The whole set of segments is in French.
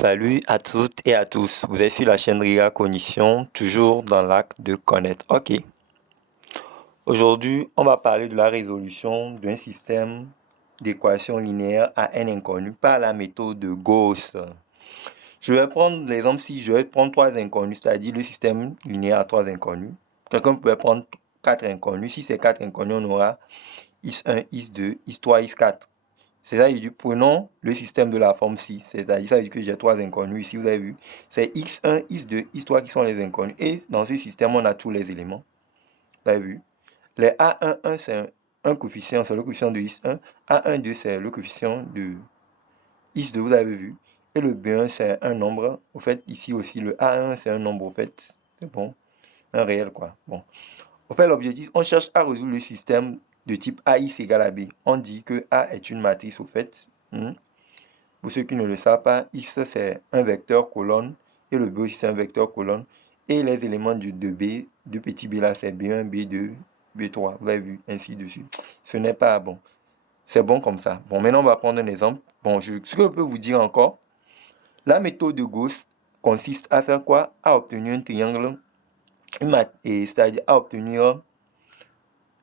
Salut à toutes et à tous. Vous êtes sur la chaîne Riga Cognition, toujours dans l'acte de connaître. Ok. Aujourd'hui, on va parler de la résolution d'un système d'équations linéaires à n inconnus par la méthode de Gauss. Je vais prendre l'exemple si je vais prendre 3 inconnus, c'est-à-dire le système linéaire à 3 inconnus. Quelqu'un peut prendre 4 inconnus. Si c'est 4 inconnus, on aura x1, x2, x3, x4. C'est-à-dire, prenons le système de la forme 6, c'est-à-dire, ça veut dire que j'ai 3 inconnus ici, vous avez vu. C'est x1, x2, x3 qui sont les inconnus. Et dans ce système, on a tous les éléments. Vous avez vu. Les A11, c'est un coefficient, c'est le coefficient de x1. A12, c'est le coefficient de x2, vous avez vu. Et le B1, c'est un nombre. Au fait, ici aussi, le A1, c'est un nombre, au fait. C'est bon. Un réel, quoi. Bon. Au fait, l'objectif, on cherche à résoudre le système de type AX égale à B. On dit que A est une matrice, au fait. Pour ceux qui ne le savent pas, X, c'est un vecteur colonne, et le B aussi, c'est un vecteur colonne. Et les éléments de B, de petit b là, c'est B1, B2, B3. Vous avez vu, ainsi de suite. Ce n'est pas bon. C'est bon comme ça. Bon, maintenant, on va prendre un exemple. Bon, ce que je peux vous dire encore, la méthode de Gauss consiste à faire quoi? À obtenir un triangle, c'est-à-dire à obtenir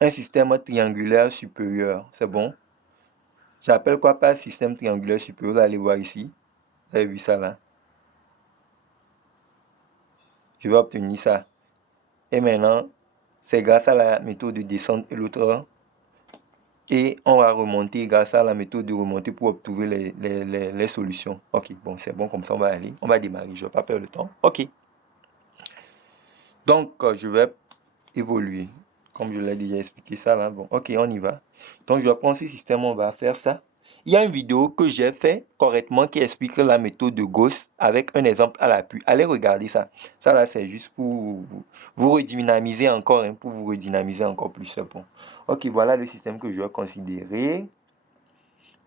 un système triangulaire supérieur. C'est bon? J'appelle quoi par système triangulaire supérieur? Vous allez voir ici. Vous avez vu ça là? Je vais obtenir ça. Et maintenant, c'est grâce à la méthode de descente et l'autre. Et on va remonter grâce à la méthode de remonter pour trouver les solutions. Ok, bon, c'est bon, comme ça on va aller. On va démarrer, je ne vais pas perdre le temps. Ok. Donc, je vais évoluer. Comme je l'ai déjà expliqué ça là. Bon, ok, on y va. Donc, je vais prendre ce système, on va faire ça. Il y a une vidéo que j'ai fait correctement qui explique la méthode de Gauss avec un exemple à l'appui. Allez regarder ça. Ça là, c'est juste pour vous redynamiser encore, pour vous redynamiser encore plus. C'est bon. Ok, voilà le système que je vais considérer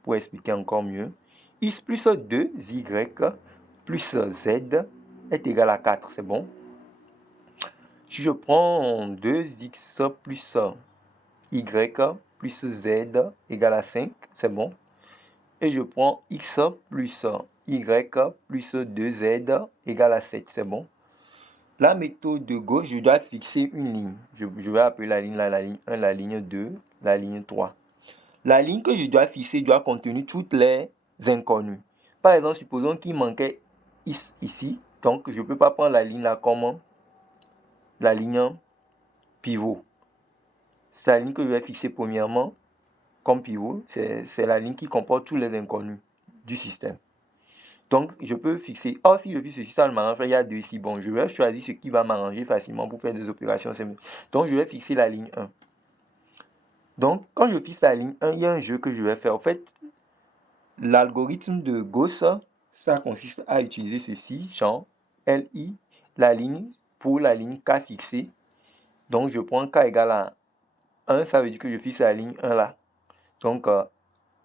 pour expliquer encore mieux. X plus 2y plus z est égal à 4. C'est bon. Si je prends 2x plus y plus z égale à 5, c'est bon. Et je prends x plus y plus 2z égale à 7, c'est bon. La méthode de Gauss, je dois fixer une ligne. Je vais appeler la ligne là, la ligne 1, la ligne 2, la ligne 3. La ligne que je dois fixer doit contenir toutes les inconnues. Par exemple, supposons qu'il manquait x ici. Donc, je ne peux pas prendre la ligne là comme la ligne pivot. C'est la ligne que je vais fixer premièrement comme pivot. C'est la ligne qui comporte tous les inconnus du système. Donc, je peux fixer. Or, si je fixe ceci, ça ne m'arrange pas. Il y a 2 ici. Bon, je vais choisir ce qui va m'arranger facilement pour faire des opérations simples. Donc, je vais fixer la ligne 1. Donc, quand je fixe la ligne 1, il y a un jeu que je vais faire. En fait, l'algorithme de Gauss, ça consiste à utiliser ceci, genre LI, la ligne pour la ligne K fixée. Donc, je prends K égale à 1, ça veut dire que je fixe la ligne 1 là. Donc,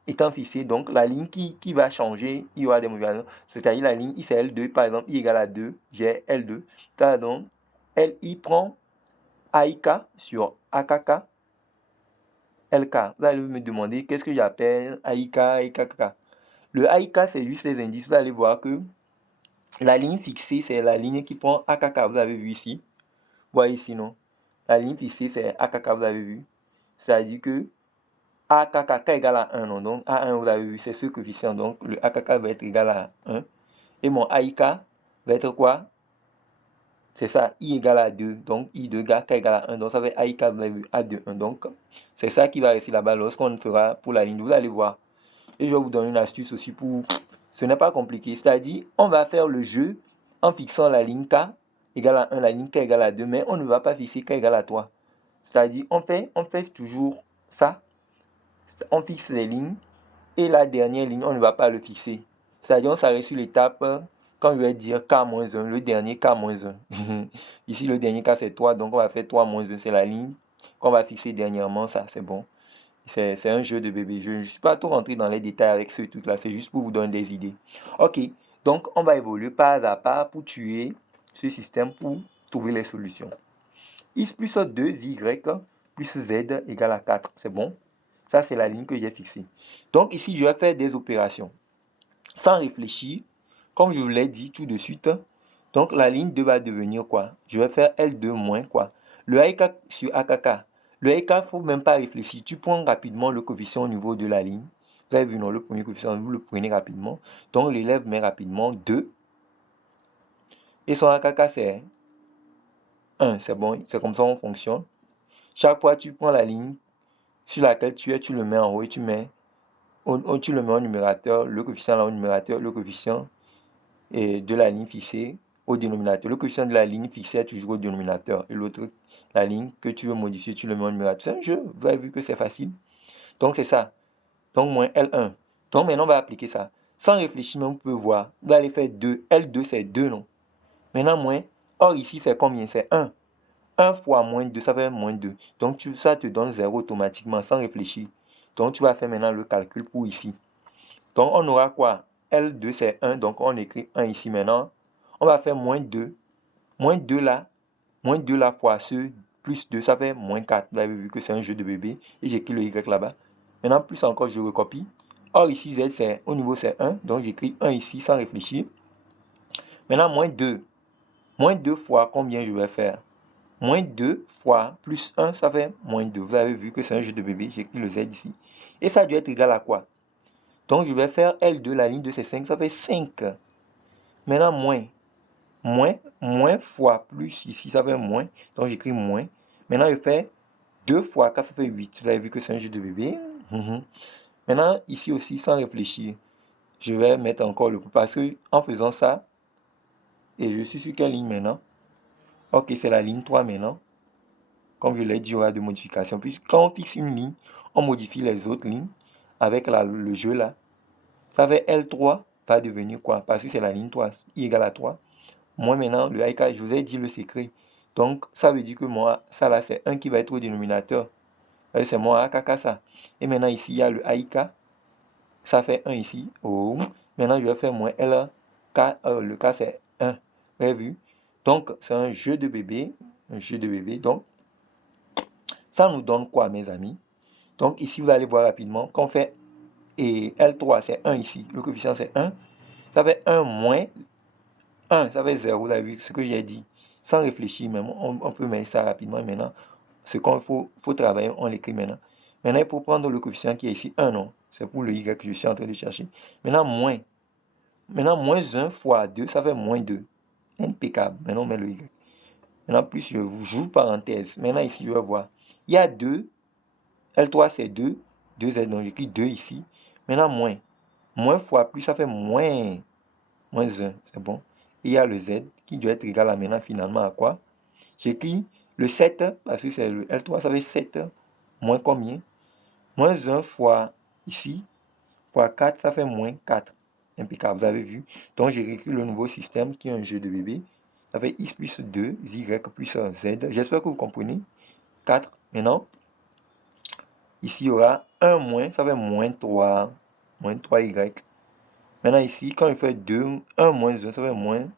étant fixé, donc la ligne qui va changer, il y aura des modifications. C'est-à-dire la ligne I c'est L2, par exemple, I égale à 2, j'ai L2. Donc, LI prend AIK sur AKK, LK. Vous allez me demander qu'est-ce que j'appelle AIK et KK. Le AIK, c'est juste les indices. Vous allez voir que la ligne fixée, c'est la ligne qui prend AKK. Vous avez vu ici. Vous voyez ici, non? La ligne fixée, c'est AKK, vous avez vu. C'est-à-dire que AKK égale à 1, non? Donc, A1, vous avez vu, c'est ce coefficient. Donc, le AKK va être égal à 1. Et mon AIK va être quoi? C'est ça, I égale à 2. Donc, I2 K égale à 1. Donc, ça va être AIK, vous avez vu, A2, 1. Donc, c'est ça qui va rester là-bas lorsqu'on fera pour la ligne. Vous allez voir. Et je vais vous donner une astuce aussi pour... Ce n'est pas compliqué. C'est-à-dire, on va faire le jeu en fixant la ligne K égale à 1, la ligne K égale à 2, mais on ne va pas fixer K égale à 3. C'est-à-dire, on fait toujours ça. On fixe les lignes et la dernière ligne, on ne va pas le fixer. C'est-à-dire, on s'arrête sur l'étape quand je vais dire K-1, le dernier K-1. Ici, le dernier K, c'est 3, donc on va faire 3-1. C'est la ligne qu'on va fixer dernièrement, ça, c'est bon. C'est un jeu de bébé. Je ne suis pas trop rentré dans les détails avec ce truc-là. C'est juste pour vous donner des idées. Ok, donc on va évoluer pas à pas pour tuer ce système pour trouver les solutions. X plus 2y plus z égale à 4. C'est bon? Ça, c'est la ligne que j'ai fixée. Donc ici, je vais faire des opérations. Sans réfléchir, comme je vous l'ai dit tout de suite, donc la ligne 2 va devenir quoi? Je vais faire L2 moins quoi? Le AIK sur AKK. Le AIK, il ne faut même pas réfléchir. Tu prends rapidement le coefficient au niveau de la ligne. Vous avez vu, non, le premier coefficient, vous le prenez rapidement. Donc l'élève met rapidement 2. Et son AKK, c'est 1. C'est bon, c'est comme ça qu'on fonctionne. Chaque fois, tu prends la ligne sur laquelle tu es, tu le mets en haut et tu le mets au numérateur, le coefficient là au numérateur, le coefficient de la ligne fixée au dénominateur. Le coefficient de la ligne fixée est toujours au dénominateur. Et l'autre, la ligne que tu veux modifier, tu le mets au numérateur. C'est un jeu, vous avez vu que c'est facile. Donc c'est ça. Donc moins L1. Donc maintenant, on va appliquer ça. Sans réfléchir, mais vous pouvez voir. Vous allez faire 2. L2, c'est 2, non? Maintenant, moins. Or, ici, c'est combien? C'est 1. 1 fois moins 2, ça fait moins 2. Donc, ça te donne 0 automatiquement, sans réfléchir. Donc, tu vas faire maintenant le calcul pour ici. Donc, on aura quoi? L2, c'est 1. Donc, on écrit 1 ici maintenant. On va faire moins 2. Moins 2 là. Moins 2 là fois ce plus 2, ça fait moins 4. Vous avez vu que c'est un jeu de bébé. Et j'écris le Y là-bas. Maintenant, plus encore, je recopie. Or, ici, Z, c'est, au niveau, c'est 1. Donc, j'écris 1 ici sans réfléchir. Maintenant, moins 2. Moins 2 fois combien je vais faire? Moins 2 fois plus 1, ça fait moins 2. Vous avez vu que c'est un jeu de bébé. J'écris le Z ici. Et ça doit être égal à quoi? Donc, je vais faire L2, la ligne de c'est 5, ça fait 5. Maintenant, moins. Moins fois plus, ici, ça fait moins. Donc, j'écris moins. Maintenant, je fais 2 fois 4, ça fait 8. Vous avez vu que c'est un jeu de bébé. Maintenant, ici aussi, sans réfléchir, je vais mettre encore le... Parce que en faisant ça, et je suis sur quelle ligne maintenant? Ok, c'est la ligne 3 maintenant. Comme je l'ai dit, il y aura de modifications. Puis quand on fixe une ligne, on modifie les autres lignes avec le jeu là. Ça fait L3 va devenir quoi? Parce que c'est la ligne 3, I égale à 3. Moi maintenant, le AIK, je vous ai dit le secret. Donc, ça veut dire que moi, ça là, c'est 1 qui va être au dénominateur. C'est mon AKK ça. Et maintenant, ici, il y a le AIK. Ça fait 1 ici. Oh. Maintenant, je vais faire moins L. Le K, c'est 1. Vous avez vu? Donc, c'est un jeu de bébé. Un jeu de bébé. Donc, ça nous donne quoi, mes amis? Donc, ici, vous allez voir rapidement qu'on fait et L3, c'est 1 ici. Le coefficient, c'est 1. Ça fait 1 moins 1. Ça fait 0. Vous avez vu ce que j'ai dit. Sans réfléchir, même, on peut mettre ça rapidement. Maintenant, ce qu'il faut travailler, on l'écrit maintenant. Maintenant, il faut prendre le coefficient qui est ici, 1, non? C'est pour le Y que je suis en train de chercher. Maintenant, moins. Maintenant, moins 1 fois 2, ça fait moins 2. Impeccable. Maintenant, on met le Y. Maintenant, plus je vous joue parenthèse. Maintenant, ici, je vais voir. Il y a 2. L3, c'est 2. 2Z, donc j'écris 2 ici. Maintenant, moins. Moins fois plus, ça fait moins. Moins 1, c'est bon. Et il y a le Z qui doit être égal à maintenant, finalement, à quoi? J'écris le 7, parce que c'est le L3, ça fait 7. Moins combien? Moins 1 fois ici, fois 4, ça fait moins 4. Impeccable, vous avez vu. Donc, j'ai réécrit le nouveau système qui est un jeu de bébé. Ça fait X plus 2, Y plus Z. J'espère que vous comprenez. 4. Maintenant, ici, il y aura 1 moins, ça fait moins 3. Moins 3Y. Maintenant, ici, quand il fait 2, 1 moins 1, ça fait moins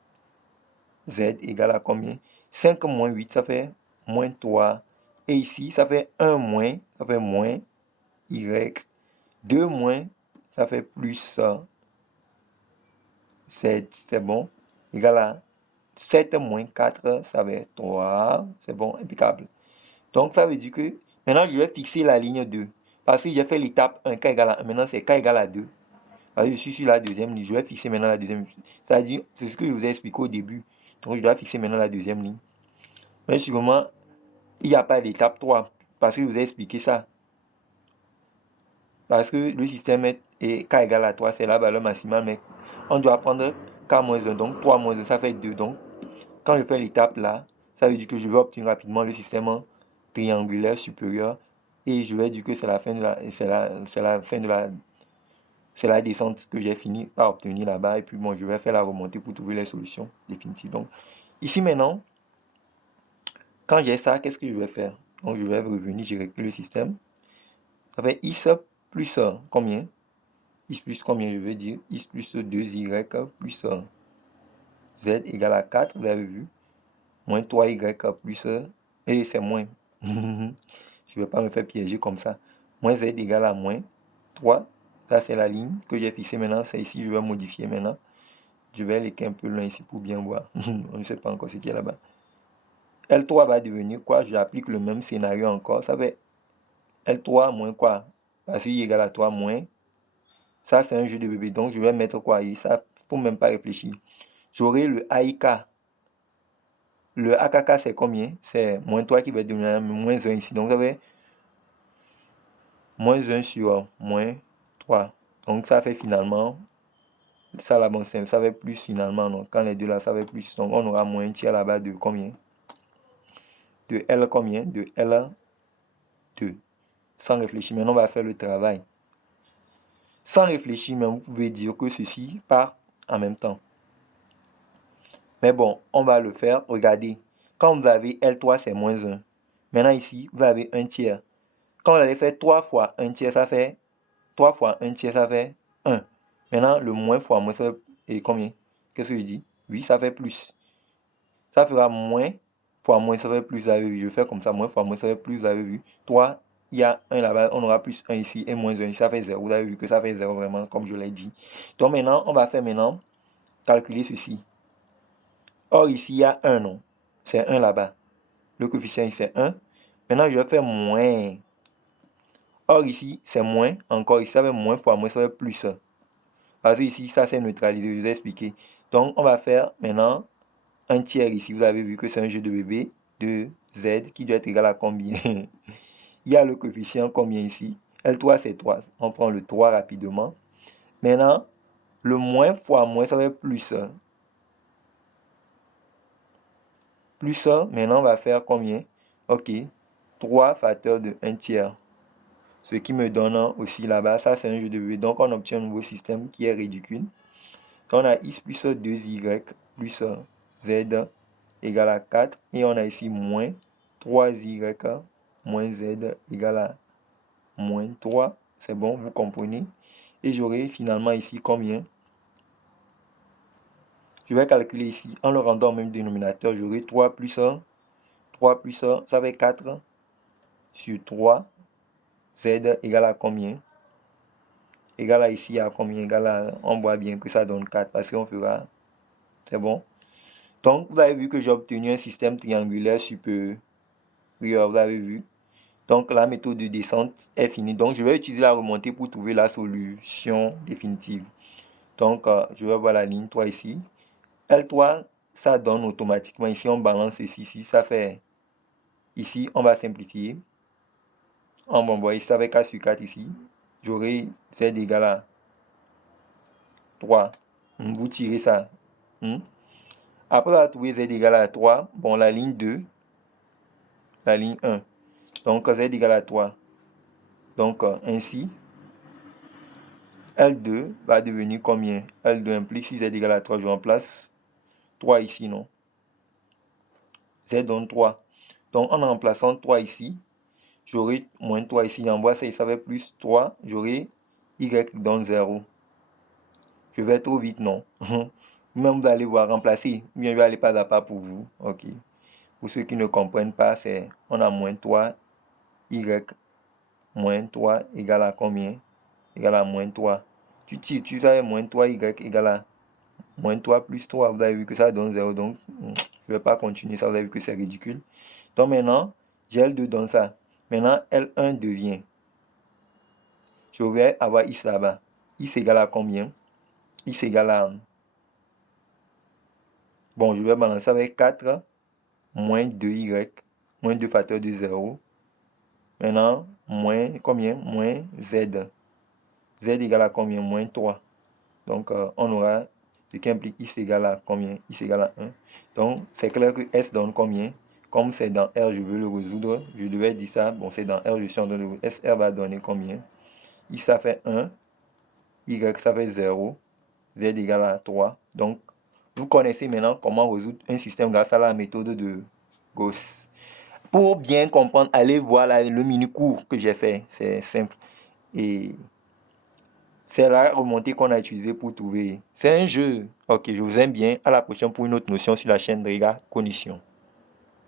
Z égale à combien? 5 moins 8, ça fait moins 3. Et ici, ça fait 1 moins, ça fait moins Y. 2 moins, ça fait plus Z, c'est bon. Égal à 7 moins 4, ça fait 3. C'est bon, impeccable. Donc, ça veut dire que maintenant, je vais fixer la ligne 2. Parce que j'ai fait l'étape 1, K égale à 1. Maintenant, c'est K égale à 2. Alors, je suis sur la deuxième ligne. Je vais fixer maintenant la deuxième ligne. C'est-à-dire, c'est ce que je vous ai expliqué au début. Donc, je dois fixer maintenant la deuxième ligne. Mais sûrement, il n'y a pas d'étape 3. Parce que je vous ai expliqué ça. Parce que le système est K égale à 3, c'est la valeur maximale. Mais on doit prendre K moins 1. Donc, 3 moins 1, ça fait 2. Donc, quand je fais l'étape là, ça veut dire que je vais obtenir rapidement le système triangulaire supérieur. Et je vais dire que c'est la fin de la descente que j'ai fini par obtenir là-bas. Et puis bon, je vais faire la remontée pour trouver les solutions définitives. Donc, ici maintenant, quand j'ai ça, qu'est-ce que je vais faire? Donc, je vais revenir, j'ai récupéré le système. Ça fait X plus combien? X plus combien, je veux dire? X plus 2Y plus Z égale à 4, vous avez vu? Moins 3Y plus... et c'est moins. Je ne vais pas me faire piéger comme ça. Moins Z égale à moins 3. Ça, c'est la ligne que j'ai fixée maintenant. C'est ici, je vais modifier maintenant. Je vais l'écrire un peu loin ici pour bien voir. On ne sait pas encore ce qu'il y a là-bas. L3 va devenir quoi? J'applique le même scénario encore. Ça fait L3 moins quoi? Parce qu'il est égal à 3 moins. Ça, c'est un jeu de bébé. Donc, je vais mettre quoi? Ça, il ne faut même pas réfléchir. J'aurai le AIK. Le AKK, c'est combien? C'est moins 3 qui va devenir moins 1 ici. Donc, ça fait moins 1 sur moins 3. Donc, ça fait finalement, ça là, bon, ça fait plus finalement. Donc, quand les deux là, ça fait plus. Donc, on aura moins un tiers là-bas de combien? De L combien? De L2. Sans réfléchir, maintenant, on va faire le travail. Sans réfléchir, mais vous pouvez dire que ceci part en même temps. Mais bon, on va le faire. Regardez, quand vous avez L3, c'est moins 1. Maintenant ici, vous avez un tiers. Quand vous allez faire 3 fois 1 tiers, ça fait 3 fois 1 tiers, ça fait 1. Maintenant, le moins fois moins, ça fait combien? Qu'est-ce que je dis? Oui, ça fait plus. Ça fera moins fois moins, ça fait plus, vous avez vu. Je fais comme ça, moins fois moins, ça fait plus, vous avez vu. 3, il y a 1 là-bas, on aura plus 1 ici et moins 1, ça fait 0. Vous avez vu que ça fait 0 vraiment, comme je l'ai dit. Donc maintenant, on va faire maintenant calculer ceci. Or, ici, il y a 1, non? C'est 1 là-bas. Le coefficient, ici, c'est 1. Maintenant, je vais faire moins. Or, ici, c'est moins. Encore, ici, ça fait moins fois moins, ça fait plus. Parce que ici, ça, c'est neutralisé. Je vous ai expliqué. Donc, on va faire maintenant un tiers ici. Vous avez vu que c'est un jeu de bébé de Z qui doit être égal à combien? Il y a le coefficient combien ici? L3, c'est 3. On prend le 3 rapidement. Maintenant, le moins fois moins, ça fait plus. Plus ça, maintenant, on va faire combien? Ok, 3 facteurs de 1 tiers. Ce qui me donne aussi là-bas, ça c'est un jeu de bébé. Donc, on obtient un nouveau système qui est ridicule. On a x plus 2y plus z égale à 4. Et on a ici moins 3y moins z égale à moins 3. C'est bon, vous comprenez? Et j'aurai finalement ici combien? Je vais calculer ici, en le rendant au même dénominateur, j'aurai 3 plus 1. 3 plus 1, ça fait 4 sur 3. Z égale à combien? Égale à ici à combien? Égale à, on voit bien que ça donne 4 parce qu'on fera, c'est bon. Donc, vous avez vu que j'ai obtenu un système triangulaire supérieur, vous avez vu. Donc, la méthode de descente est finie. Donc, je vais utiliser la remontée pour trouver la solution définitive. Donc, je vais voir la ligne 3 ici. L3, ça donne automatiquement. Ici, on balance ici, ça fait, ici, on va simplifier. On va voir ici, ça fait 4 sur 4 ici. J'aurai Z égale à 3. Vous tirez ça. Après avoir trouvé Z égale à 3, bon, la ligne 2, la ligne 1. Donc, Z égale à 3. Donc, ainsi, L2 va devenir combien? L2 implique si Z égale à 3, je remplace 3 ici, non? Z donne 3. Donc, en remplaçant 3 ici, j'aurai moins 3 ici. J'envoie ça, ça fait plus 3. J'aurai Y donne 0. Je vais trop vite, non? Même vous allez voir remplacer. Bien, je vais aller pas à pas pour vous. Ok. Pour ceux qui ne comprennent pas, c'est on a moins 3, Y moins 3 égale à combien? Égale à moins 3. Tu savais moins 3, Y égale à moins 3 plus 3. Vous avez vu que ça donne 0. Donc, je ne vais pas continuer ça. Vous avez vu que c'est ridicule. Donc maintenant, j'ai L2 dans ça. Maintenant, L1 devient. Je vais avoir X là-bas. X égale à combien? X égale à... Bon, je vais balancer avec 4 moins 2Y, moins 2 facteurs de 0. Maintenant, moins combien? Moins Z. Z égale à combien? Moins 3. Donc, on aura ce qui implique X égale à combien? X égale à 1. Donc, c'est clair que S donne combien? Comme c'est dans R, je veux le résoudre. Je devais dire ça. Bon, c'est dans R, je suis en train de le SR va donner combien? X, ça fait 1. Y, ça fait 0. Z égale à 3. Donc, vous connaissez maintenant comment résoudre un système grâce à la méthode de Gauss. Pour bien comprendre, allez voir le mini-cours que j'ai fait. C'est simple. Et c'est la remontée qu'on a utilisée pour trouver. C'est un jeu. Ok, je vous aime bien. À la prochaine pour une autre notion sur la chaîne Rega Cognition.